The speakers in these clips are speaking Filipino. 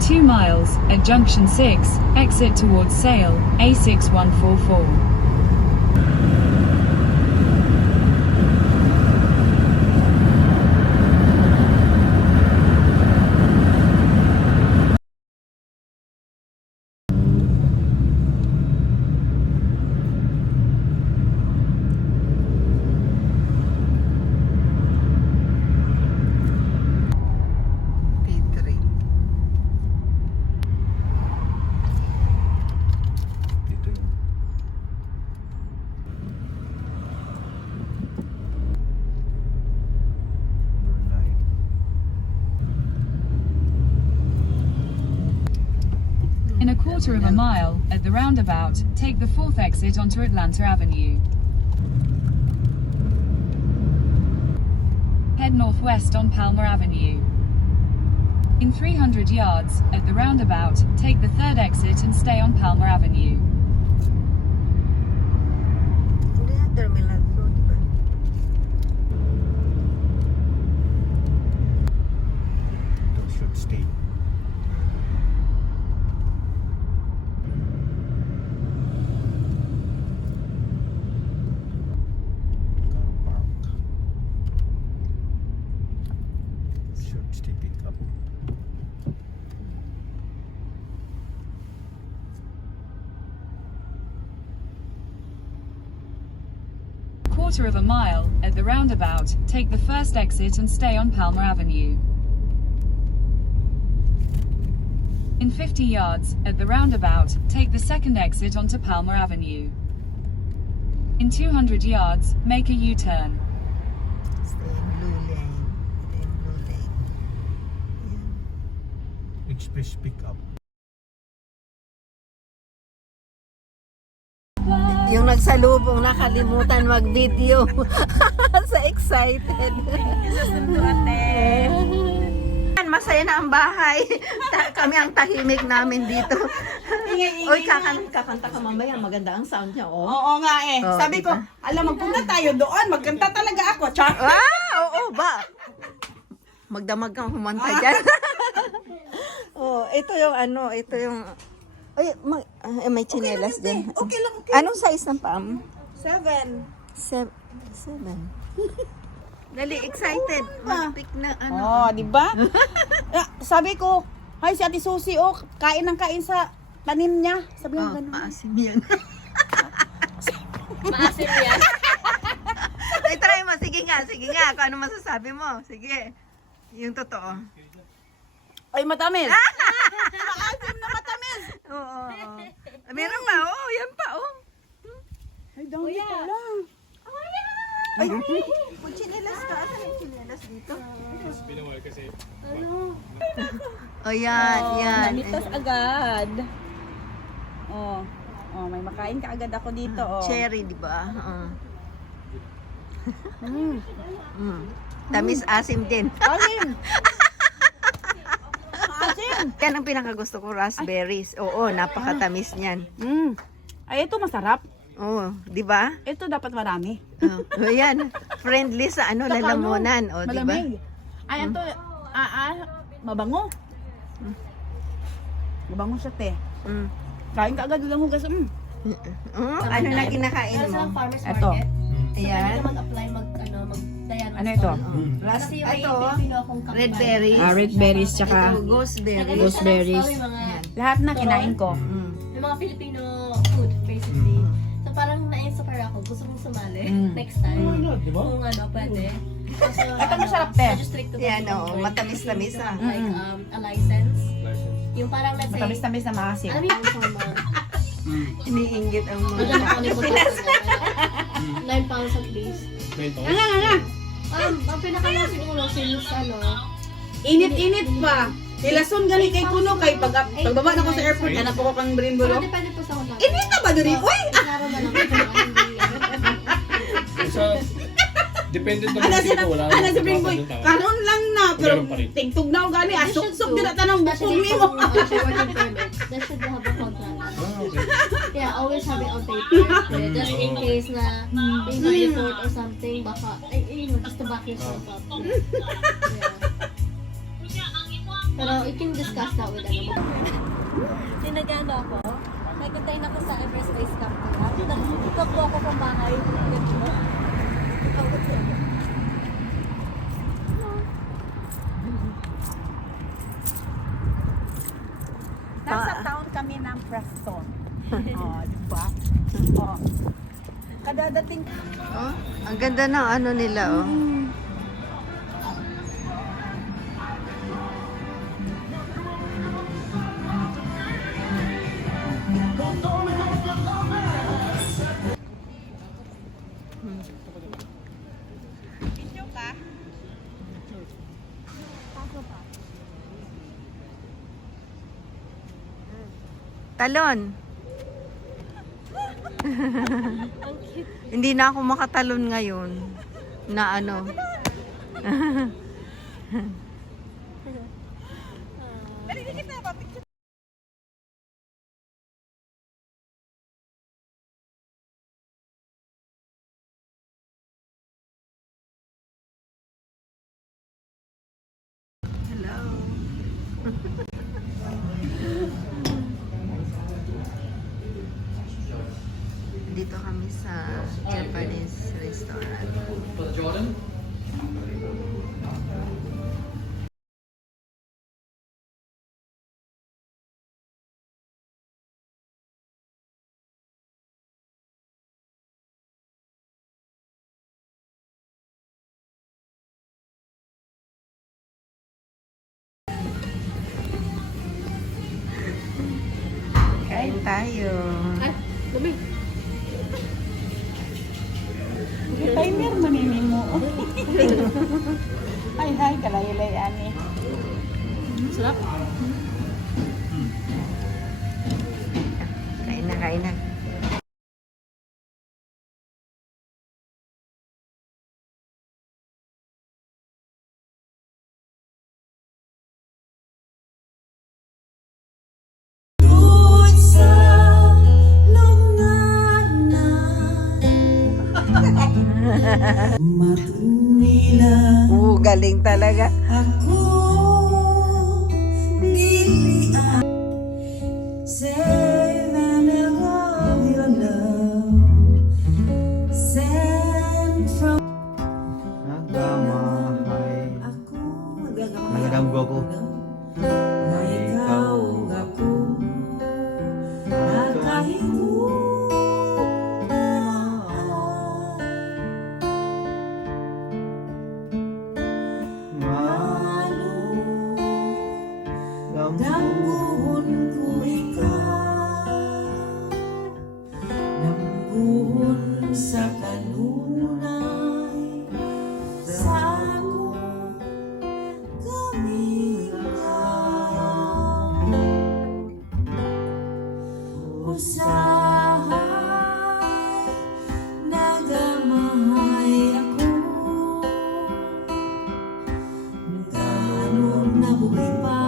2 miles, at junction 6, exit towards Sale, A6144. P3. Dito yung number 9. In a quarter of a mile, at the roundabout, take the 4th exit onto Atlanta Avenue. Head northwest on Palmer Avenue. In 300 yards, at the roundabout, take the 3rd exit and stay on Palmer Avenue. Hindi na terminal 2, di ba? Ito should stay. Car park. Should stay pick up. Quarter of a mile, at the roundabout, take the 1st exit and stay on Palmer Avenue. In 50 yards, at the roundabout, take the 2nd exit onto Palmer Avenue. In 200 yards, make a U-turn. Stay in blue lane. Stay in blue lane. Yan. Express pick up. Yung nagsalubong nakalimutan mag-video. Sa excited. Masaya na ang bahay. Kami ang tahimik namin dito. Uy, kakanta ka mamaya. Maganda ang sound niya, oh. Oo nga eh. Oh, Sabi ko, diba? alam, magpunta tayo doon. Magkanta talaga ako. Char. Oo ba? Magdamag kang humanta dyan. Oh, ito yung ano, ito yung... Ay, may chinelas din. Okay lang, okay. Anong size ng pam? 7. Seven. Dali, excited. Mag-pick na ano. Oh, di ba? Sabi ko, hay si Ate Susie, oh, kain ng kain sa tanim niya. Sabi ko, ganun. Maasim yan. Maasim yan. Ay, try mo. Sige nga. Kung ano masasabi mo. Sige. Yung totoo. Ay, matamis. Maasim na matamis. Oo. Meron pa. Oo, yan pa. Oh. Ay, dami pala. Ay, kung chinelas ka, asan yung chinelas dito? Oh, yan. Nanitas agad. Oh, may makain ka agad ako dito, oh. Cherry, di ba? Tamis asim din. Asim. Asim. Yan ang pinakagusto ko, raspberries. Oo, napakatamis niyan. Ay, ito masarap. Oo, di ba? Ito dapat marami. Oh, yan. Friendly sa ano, Saka lalamunan. ano, O, di ba? malamig. Ay, ito, mabango. Mabango siya, te. Mm. Kain ka agad lang hugas. Ano na kinakain Pero sa mo? farmer's Ito. market, so Ayan. pwede ka mag-apply, mag-diamonds. Ano ito? Kasi may Ito, Pilipino akong kapitbahay. red berries. Red berries, Ito, tsaka gooseberry. gooseberries. May mga, lahat na kinain ko. may mga Filipino food, basically. So parang na-inspire ako. Gusto kong sumali next time. Kung ano, pwede. So, Ito masarap, te. restrict to Yan, the oo, matamis-tamis to ah. have, like, a license. Yung parang, let's say, Matamis-tamis na maasim. alam mo yung from, Iniinggit ang maganda mga. ako ni Pinas. 9 pounds at least. Ang pinaka siguro since Init-init pa. Nilason gani kay kuno kay pagbaba na ko sa airport anak ko kang brimbulo. Saka depende po sa kontrata. Init na ba diri? Uy! Klaro na lang po, Sa depende naman Ana siguro wala. ana si Brimboy. Karon lang na pero Meron pa rin. tingtugnaw gani asok-sok dira tanang That should bukong be nimo. from, working permit. That should have a contract. Ah, okay. Yeah, always have it on paper. Just in case na may ma-report or something, baka, just to back yourself up. Yeah. Pero you can discuss that with ano. Tinagano ako. Nagpuntayin ako sa Everest Base Camp ko. Nagtukbo ako sa bahay. Ganito. Nasa town kami ng Preston. Oh, di ba? Oh. Kadadating Oh, ang ganda ng ano nila, oh. video ka. Talon. Hindi na ako makatalon ngayon na ano. Dito kami sa Japanese restaurant. Jordan? Kain tayo. Ay, dumi. Timer manini mo. Ay, hay, kalay-lay ani. Sarap. Kain na, kain na. Oo, galing talaga. Nagamahay. Nagadamgo ako. Ikaw ako. Dampuhon ko ikaw, dampuhon sa kanunay, sa akong kamingaw. Usahay, nagamahay ako, kanon na buhay pa.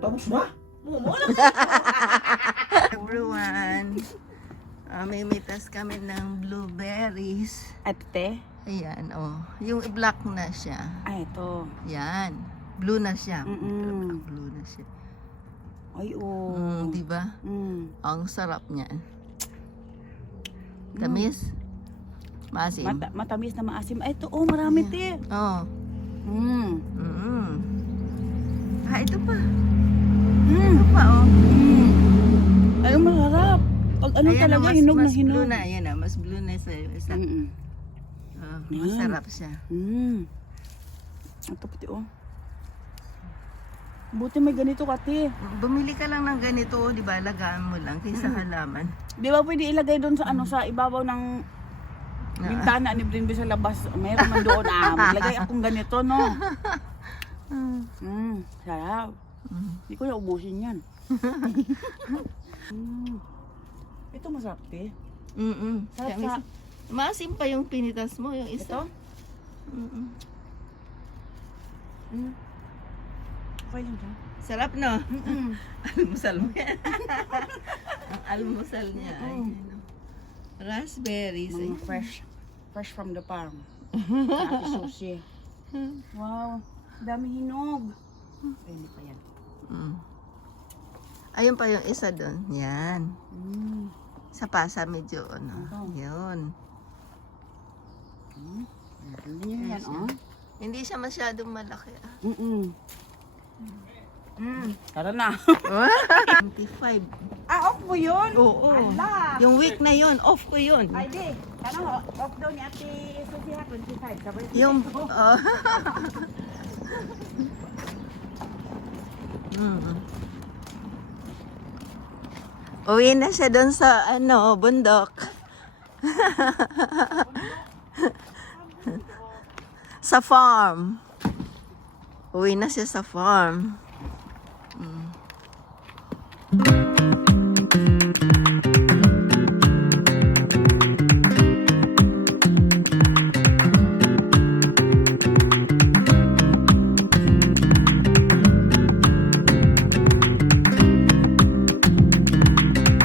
Tapos na? Everyone, may mitas kami ng blueberries. Ate, Ayan, oh. Yung black na siya. ay ito. Yan. Blue na siya. Mm-mm. Blue na siya. Ay, oh. Di ba? Ang sarap niyan. Tamis? Maasim? Matamis na maasim. Ay, ito, oh, marami, te. Oh. Ito pa. Ito pa, oh. Ay, masarap. Pag ano Ayan, talaga, mas, hinog na mas hinog. blue na. Ayan na, mas blue na sa isa. Mm-mm. Masarap siya. Mm. Ito pati oh. Buti may ganito kati. Bumili ka lang ng ganito, di ba? Lagaan mo lang kaysa halaman. Di ba pwede ilagay doon sa ano sa ibabaw ng bintana ni Brinby sa labas. Mayroon man doon maglagay akong ganito no. Sarap. Hindi ko na ubusin yan. Ito masarap eh. Sarap sa... Maasim pa yung pinitas mo, yung isa. Ito? Okay lang siya. Sarap, no? Almusal mo yan. Ang almusal niya ay ano, raspberries. Mga fresh from the farm. Sa Ate Susie. Wow, dami hinog. Ay, hindi pa yan. Ayun pa yung isa doon. Yan. Sa pasa medyo ano. Ito. Yun. Hindi niya yan, oh. Hindi siya masyadong malaki. Tara na. 25. Off mo yun? Oo. Ala. Yung week na yun, off ko yun. Ay, di. Ano, off daw ni Ate Susie ha, 25. Sabay Yung... Uwi na siya doon sa ano, bundok. Sa farm. Uwi na siya sa farm.